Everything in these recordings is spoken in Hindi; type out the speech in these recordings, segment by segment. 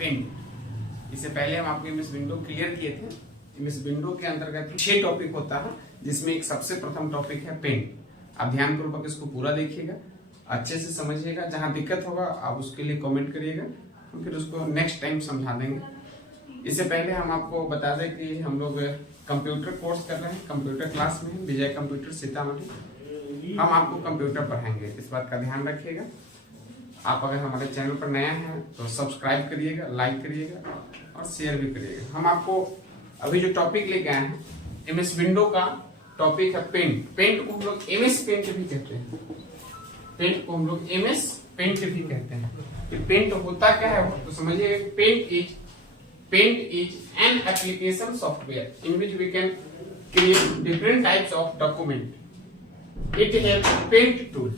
पेंट। इससे पहले हम आपको एमएस विंडो क्लियर किए थे। एमएस विंडो के अंतर्गत 6 टॉपिक होता है, जिसमें एक सबसे प्रथम टॉपिक है पेंट। आप ध्यान पूर्वक इसको पूरा देखिएगा, अच्छे से समझिएगा। जहां दिक्कत होगा आप उसके लिए कमेंट करिएगा, हम फिर उसको नेक्स्ट टाइम समझा देंगे। इससे पहले हम आपको बता दें कि हम लोग कंप्यूटर कोर्स कर रहे हैं, कंप्यूटर क्लास में विजय कंप्यूटर सीतामढ़ी। हम आपको कंप्यूटर पढ़ाएंगे, इस बात का ध्यान रखिएगा। आप अगर हमारे चैनल पर नया हैं तो सब्सक्राइब करिएगा, लाइक करिएगा और शेयर भी करिएगा। हम आपको अभी जो टॉपिक लेके आए हैं एमएस विंडो का टॉपिक है पेंट। पेंट को हम लोग एमएस पेंट भी कहते हैं, पेंट को हम लोग एमएस पेंट भी कहते हैं। पेंट होता क्या है वो तो समझिए। Paint is an application software in which we can create different types of document. It help paint tool.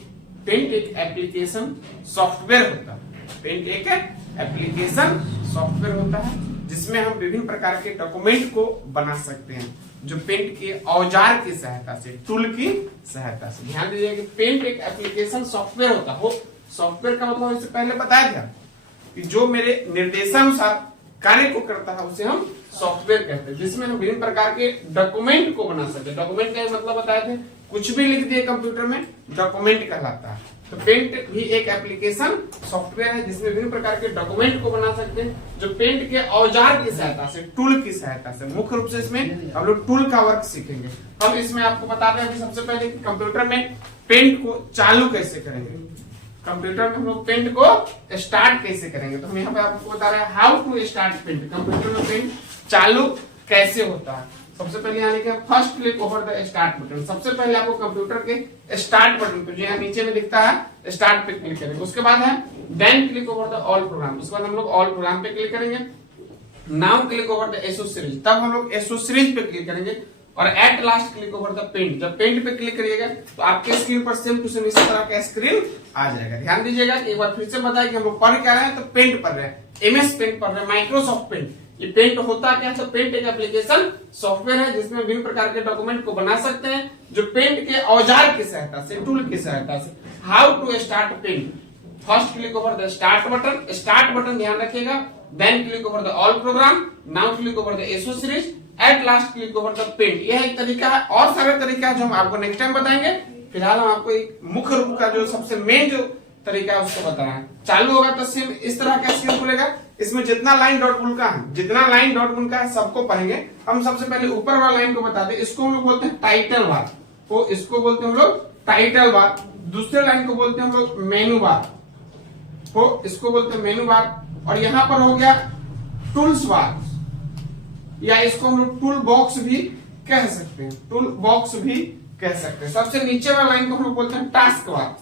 Paint एक एप्लीकेशन सॉफ्टवेयर होता है। पेंट एक एप्लीकेशन सॉफ्टवेयर होता है जिसमें हम विभिन्न प्रकार के डॉक्यूमेंट को बना सकते हैं, जो पेंट के औजार की सहायता से, टूल की सहायता से। ध्यान दीजिए कि पेंट एक एप्लीकेशन सॉफ्टवेयर होता है। सॉफ्टवेयर का मतलब इससे पहले बताया था कि जो मेरे निर्देशानुसार कार्य को करता है उसे हम सॉफ्टवेयर कहते हैं, जिसमें हम विभिन्न प्रकार के डॉक्यूमेंट को बना सकते हैं। डॉक्यूमेंट का मतलब बताए थे, कुछ भी लिख दिए कंप्यूटर में डॉक्यूमेंट कहलाता है। तो पेंट भी एक एप्लीकेशन सॉफ्टवेयर है जिसमें विभिन्न प्रकार के डॉक्यूमेंट को बना सकते हैं, जो पेंट के औजार की सहायता से, टूल की सहायता से। मुख्य रूप से इसमें हम लोग टूल का वर्क सीखेंगे। हम इसमें आपको बताते हैं सबसे पहले कि कंप्यूटर में पेंट को चालू कैसे करेंगे, कंप्यूटर में हम लोग पेंट को स्टार्ट कैसे करेंगे। तो हम यहाँ पे आपको बता रहे हैं how to start paint. Computer में पेंट चालू कैसे होता है। सबसे पहले यहाँ लिखा है first click over the start button. सबसे पहले आपको कंप्यूटर के स्टार्ट बटन पे, जो यहाँ नीचे में दिखता है, स्टार्ट पे क्लिक करेंगे। उसके बाद है then click over the all program. उसके बाद हम लोग ऑल प्रोग्राम पे क्लिक करेंगे। Now click over the accessories. तब हम लोग एसओ सीरीज पे क्लिक करेंगे। और at last click over the paint. जब पेंट पे क्लिक करिएगा तो आपके स्क्रीन पर सेम टू सेम इस तरह का स्क्रीन आ जाएगा। ध्यान दीजिएगा कि एक बार फिर से बताएं कि हम लोग पढ़ क्या रहे हैं। तो पेंट पढ़ रहे हैं, एमएस पेंट पढ़ रहे हैं, माइक्रोसॉफ्ट पेंट। ये पेंट होता क्या है? तो पेंट एक एप्लीकेशन सॉफ्टवेयर है जिसमें विभिन्न प्रकार के डॉक्यूमेंट को बना सकते हैं, जो पेंट के औजार की सहायता से, टूल की सहायता से। How to start paint. First click over the start button. Start button ध्यान रखिएगा। Then click over the all program. Now click over the accessories. At last click over the paint. यह एक तरीका है, और सारे तरीका है जो हम आपको नेक्स्ट टाइम बताएंगे। फिलहाल हम आपको एक मुख्य रूप का जो सबसे मेन जो तरीका है उसको बता रहे हैं। चालू होगा तो सेम इस तरह का स्क्रीन खुलेगा। इसमें जितना लाइन डॉट बुल का है, जितना लाइन डॉट बुल का है सबको पढ़ेंगे। हम सबसे पहले ऊपर वाला लाइन को बताते हैं। इसको हम लोग बोलते हैं टाइटल बार। तो इसको बोलते हैं हम लोग टाइटल बार। दूसरे लाइन को बोलते हैं हम लोग मेनू बार। तो इसको बोलते हैं मेनू बार। और यहाँ पर हो गया टूल्स बार, या इसको हम लोग टूल बॉक्स भी कह सकते हैं, टूल बॉक्स भी कह सकते हैं। सबसे नीचे वाला लाइन को हम लोग बोलते हैं टास्क बार।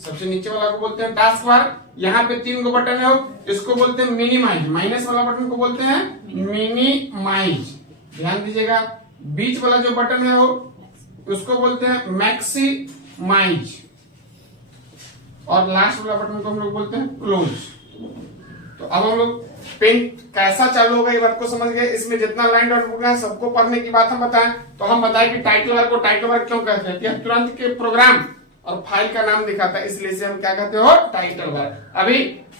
सबसे नीचे वाला को बोलते हैं टास्क बार। यहाँ पे 3 गो बटन है, इसको बोलते हैं मिनिमाइज। माइनस वाला बटन को बोलते हैं मिनिमाइज। ध्यान दीजिएगा। बीच वाला जो बटन है वो उसको बोलते हैं मैक्सिमाइज। और लास्ट वाला बटन को हम लोग बोलते हैं क्लोज। तो अब हम लोग पेंट कैसा चालू होगा ये बात को समझ गए। इसमें जितना लाइन डॉट बुक है सबको पढ़ने की बात हम बताएं। तो हम बताएं कि टाइटल बार को टाइटल बार क्यों कहते हैं, कि तुरंत के प्रोग्राम और फाइल का नाम दिखाता है, इसलिए इसे हम क्या कहते हो, टाइटल बार। अभी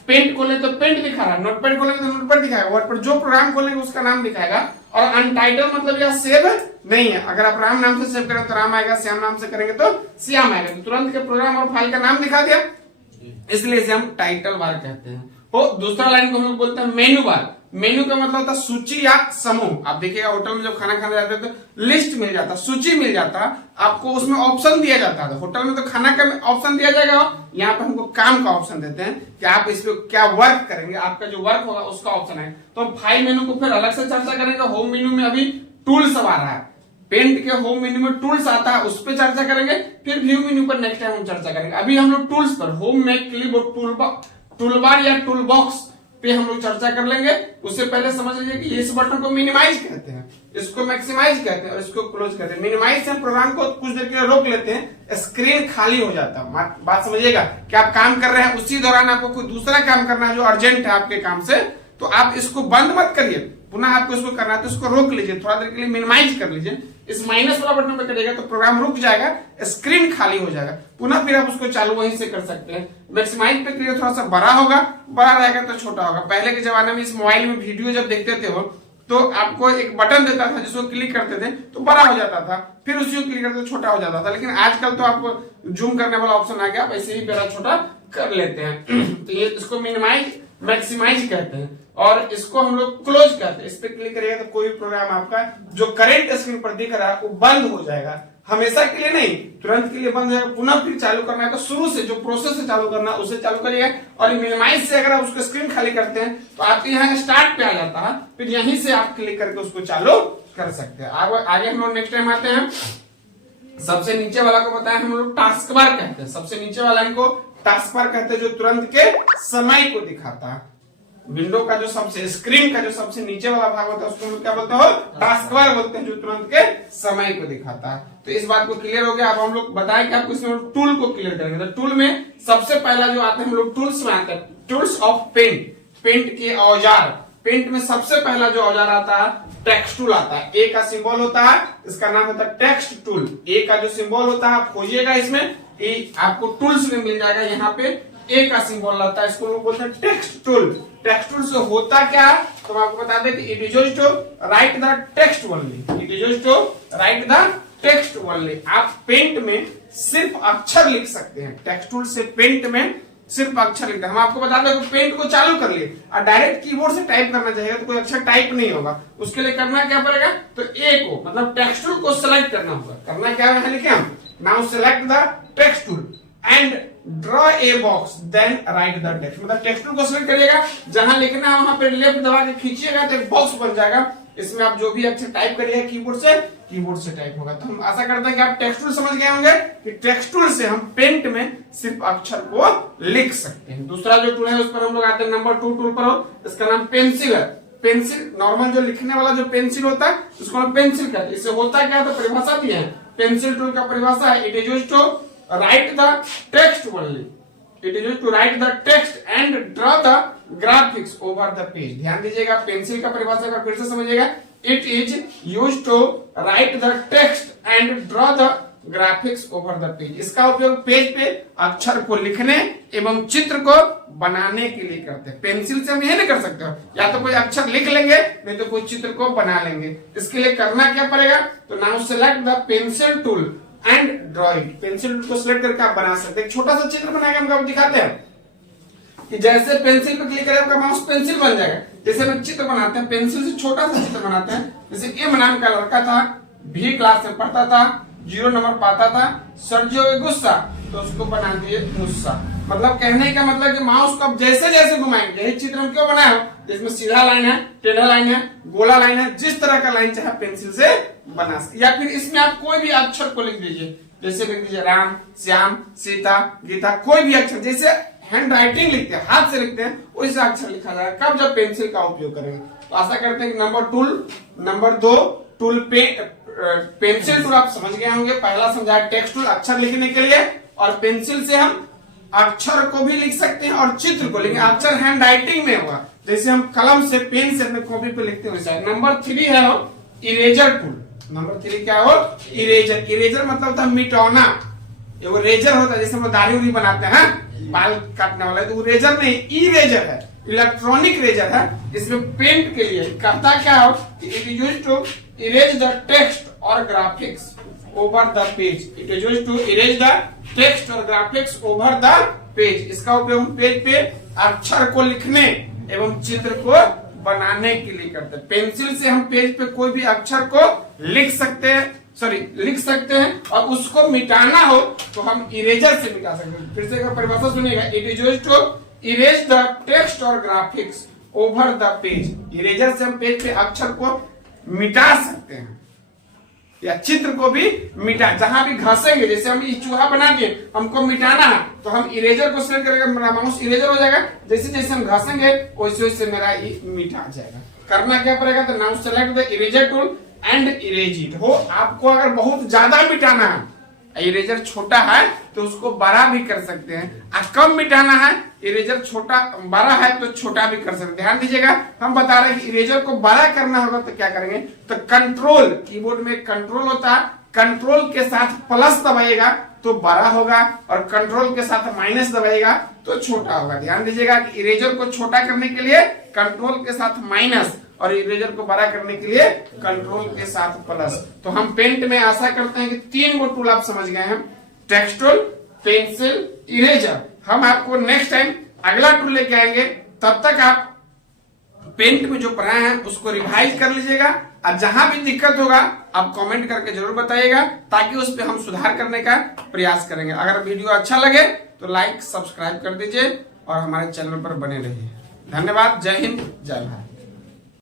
पेंट खोले तो पेंट दिखा रहा है, नोटपैड खोलेंगे तो नोटपैड दिखाएगा, वर्ड पर जो प्रोग्राम खोलेंगे उसका नाम दिखाएगा। और अनटाइटल मतलब यह सेव नहीं है। अगर आप राम नाम से सेव करें तो राम आएगा, श्याम नाम से करेंगे तो श्याम आएगा। तो तुरंत के प्रोग्राम और फाइल का नाम दिखा दिया, इसलिए इसे हम टाइटल बार कहते हैं। तो दूसरा लाइन को हम लोग बोलते हैं मेनू बार। मेनू का मतलब होता है सूची या समूह। आप देखिएगा होटल में जब खाना खाने जाते हैं तो लिस्ट मिल जाता, सूची मिल जाता, आपको उसमें ऑप्शन दिया जाता है। होटल में तो खाना का ऑप्शन दिया जाएगा, यहाँ पे हमको काम का ऑप्शन देते हैं कि आप इस पे क्या वर्क करेंगे, आपका जो वर्क होगा उसका ऑप्शन है। तो हम फाइल मेनू को फिर अलग से चर्चा करेंगे। होम मेनू में अभी टूल्स आ रहा है, पेंट के होम मेन्यू में टूल्स आता है, उस पर चर्चा करेंगे। फिर व्यू मेन्यू पर नेक्स्ट टाइम हम चर्चा करेंगे। अभी हम लोग टूल्स पर, होम में क्लिपबोर्ड टूलबार या टूल बॉक्स पे हम लोग चर्चा कर लेंगे। उससे पहले समझ लीजिए कि इस बटन को मिनिमाइज कहते हैं, इसको मैक्सिमाइज कहते हैं और इसको क्लोज कहते हैं। मिनिमाइज से प्रोग्राम को कुछ देर के लिए रोक लेते हैं, स्क्रीन खाली हो जाता है। बात समझिएगा कि आप काम कर रहे हैं, उसी दौरान आपको कोई दूसरा काम करना है जो अर्जेंट है आपके काम से, तो आप इसको बंद मत करिए, पुनः आपको इसको करना है तो इसको रोक लीजिए, थोड़ा देर के लिए मिनिमाइज कर लीजिए। इस माइनस वाला बटन पे करिएगा तो प्रोग्राम रुक जाएगा, स्क्रीन खाली हो जाएगा, पुनः फिर आप उसको चालू वहीं से कर सकते हैं। मैक्सिमाइज पे करिए, थोड़ा सा बड़ा होगा, बड़ा रहेगा तो छोटा होगा। पहले के जमाने में इस मोबाइल में वीडियो जब देखते थे वो तो आपको एक बटन देता था जिसको क्लिक करते थे तो बड़ा हो जाता था, फिर उसी को क्लिक करते तो छोटा हो जाता था। लेकिन आजकल तो आपको जूम करने वाला ऑप्शन आ गया, आप ऐसे ही बड़ा छोटा कर लेते हैं। तो ये इसको मिनिमाइज मैक्सिमाइज कहते हैं और इसको हम लोग क्लोज करते हैं। इस पे क्लिक करिएगा तो कोई भी प्रोग्राम आपका जो करंट स्क्रीन पर दिख रहा है वो बंद हो जाएगा, हमेशा के लिए नहीं, तुरंत के लिए बंद हो जाएगा। पुनः फिर चालू करना है तो शुरू से जो प्रोसेस से चालू करना है उसे चालू करिएगा। और मिनिमाइज से अगर आप उसको स्क्रीन खाली करते हैं तो आपके यहाँ स्टार्ट पे आ जाता है, फिर यहीं से आप क्लिक करके उसको चालू कर सकते हैं। आगे हम लोग नेक्स्ट टाइम आते हैं। सबसे नीचे वाला को बताया हम लोग टास्क बार कहते हैं, सबसे नीचे वाला इनको टास्क बार कहते हैं, जो तुरंत के समय को दिखाता है। विंडो का जो सबसे स्क्रीन का जो सबसे नीचे वाला भाग होता है उसको हम क्या बोलते हो, टास्क बार बोलते हैं, जो तुरंत के समय को दिखाता है। तो इस बात को क्लियर हो गया। अब हम लोग बताएं कि आपको इसमें टूल को क्लियर करेंगे। तो टूल में सबसे पहला जो आता है हम लोग टूल्स में आते हैं, टूल्स ऑफ पेंट, पेंट के औजार। पेंट में सबसे पहला जो औजार आता है टेक्स्ट टूल आता है। ए का सिंबल होता है, इसका नाम होता है टेक्स्ट टूल। ए का जो सिंबल होता है आप खोजिएगा इसमें, आपको टूल्स में मिल जाएगा। यहाँ पे ए का सिंबल रहता है, इसको लोग बोलते हैं टेक्स्ट टूल। टेक्स्ट टूल से होता क्या है तो मैं आपको बता दें कि it is used to write the text only, it is used to write the text only. आप पेंट में सिर्फ अक्षर लिख सकते हैं, टेक्स्ट टूल से पेंट में सिर्फ अक्षर लिखते हैं। हम आपको बता दें कि पेंट को चालू कर लिए और डायरेक्ट कीबोर्ड से टाइप करना चाहिए तो कोई अक्षर टाइप नहीं होगा। उसके लिए करना क्या पड़ेगा, तो ए को मतलब टेक्स्ट टूल को सिलेक्ट करना होगा। करना क्या है लिखे हम, now select the text tool and draw a box then write the text. मतलब टेक्स्ट टूल को सिलेक्ट करिएगा, जहां लिखना है वहां पे लेफ्ट दबा के खींचिएगा तो एक बॉक्स बन जाएगा। इसमें आप जो भी अक्षर टाइप करिएगा कीबोर्ड से टाइप होगा। तो हम आशा करते हैं कि आप टेक्स्ट टूल समझ गए होंगे कि टेक्स्ट टूल से हम पेंट में सिर्फ अक्षर को लिख सकते हैं। दूसरा जो टूल है उस पर हम लोग आते हैं नंबर 2 टूल पर, हो इसका नाम पेंसिल है। पेंसिल नॉर्मल जो लिखने वाला जो पेंसिल होता है उसको हम पेंसिल कहते हैं। इससे होता क्या है तो परिभाषा दी है। पेंसिल टूल का परिभाषा है, it is used to write the text only, it is used to write the text and draw the graphics over the page. ध्यान दीजिएगा, पेंसिल का परिभाषा का फिर से समझिएगा, it is used to write the text and draw the graphics over the page. इसका उपयोग पेज पे अक्षर को लिखने एवं चित्र को बनाने के लिए करते हैं। पेंसिल से हम यह नहीं कर सकते हो, या तो कोई अक्षर लिख लेंगे नहीं तो कोई चित्र को बना लेंगे। इसके लिए करना क्या पड़ेगा, तो now select the pencil tool and draw it. Pencil tool को सिलेक्ट करके आप बना सकते हैं। छोटा सा चित्र बनाएंगे, हम आपको दिखाते हैं कि जैसे पेंसिल पे क्लिक करें आपका माउस पेंसिल बन जाएगा। जैसे हम चित्र बनाते हैं, पेंसिल से छोटा सा चित्र बनाते हैं। जैसे एम नाम का लड़का था, भी क्लास में पढ़ता था, 0 नंबर पाता था, सर्जियो के गुस्सा, तो उसको बना दिए गुस्सा। मतलब कहने का मतलब कि माउस को आप जैसे जैसे घुमाएंगे, यही चित्र हम क्यों बनाए हो, जिसमें सीधा लाइन है, टेढ़ा लाइन है, गोला लाइन है, जिस तरह का लाइन चाहे पेंसिल से बना सकते। या फिर इसमें आप कोई भी अक्षर को लिख दीजिए, जैसे लिख दीजिए राम, श्याम, सीता, गीता, कोई भी अक्षर जैसे हैंड राइटिंग लिखते हैं, हाथ से लिखते हैं, वैसे अक्षर लिखा जाएगा। कब, जब पेंसिल का उपयोग करेंगे। तो आशा करते हैं कि नंबर 2 टूल पे पेंसिल टूल आप समझ गए होंगे। पहला समझाया टेक्स्ट टूल अक्षर लिखने के लिए, और पेंसिल से हम अक्षर को भी लिख सकते हैं और चित्र को, लेकिन अक्षर हैंड राइटिंग में होगा, जैसे हम कलम से पेन से अपने कॉपी पे लिखते हैं। नंबर 3 है इरेजर टूल। नंबर 3 क्या हो, इरेजर। इरेजर मतलब होता है मिटाना। ये वो रेजर होता है जैसे हम दाढ़ी बनाते हैं, बाल काटने वाला, तो वो रेजर नहीं, इरेजर है, इलेक्ट्रॉनिक रेजर है। इसमें पेंट के लिए करता क्या हो, it is used to erase the text और graphics over the page. It is used to erase the text और ग्राफिक्स ओवर द पेज। इसका उपयोग हम पेज पे अक्षर को लिखने एवं चित्र को बनाने के लिए करते हैं। पेंसिल से हम पेज पे कोई भी अक्षर को लिख सकते हैं और उसको मिटाना हो तो हम इरेजर से मिटा सकते हैं। फिर से एक परिभाषा सुनिएगा, it is used to erase the text और graphics over the page. Eraser से हम पेज पे अक्षर को मिटा सकते हैं या चित्र को भी मिटा, जहां भी घसेंगे, जैसे हम चूहा बना दिए, हमको मिटाना है तो हम इरेजर को सिलेक्ट करेंगे, मेरा माउस इरेजर हो जाएगा। जैसे जैसे हम घसेंगे वैसे वैसे मेरा मिटा जाएगा। करना क्या पड़ेगा, तो now select the eraser tool and erase it. हो आपको अगर बहुत ज्यादा मिटाना है, इरेजर छोटा है तो उसको बड़ा भी कर सकते हैं, और कम मिटाना है, इरेजर छोटा बड़ा है तो छोटा भी कर सकते हैं। ध्यान दीजिएगा, हम बता रहे हैं कि इरेजर को बड़ा करना होगा तो क्या करेंगे, तो कंट्रोल, कीबोर्ड में कंट्रोल होता है, कंट्रोल के साथ प्लस दबाइएगा तो बड़ा होगा, और कंट्रोल के साथ माइनस दबाइएगा तो छोटा होगा। ध्यान दीजिएगा कि इरेजर को छोटा करने के लिए कंट्रोल के साथ माइनस, और इरेजर को बड़ा करने के लिए कंट्रोल के साथ प्लस। तो हम पेंट में आशा करते हैं कि 3 गो टूल आप समझ गए हैं, टेक्स्ट टूल, पेंसिल, इरेजर। हम आपको नेक्स्ट टाइम अगला टूल लेके आएंगे, तब तक आप पेंट में जो पढ़ाए हैं उसको रिवाइज कर लीजिएगा, और जहां भी दिक्कत होगा आप कमेंट करके जरूर बताइएगा, ताकि उस पर हम सुधार करने का प्रयास करेंगे। अगर वीडियो अच्छा लगे तो लाइक सब्सक्राइब कर दीजिए और हमारे चैनल पर बने रहिए। धन्यवाद। जय हिंद, जय भारत।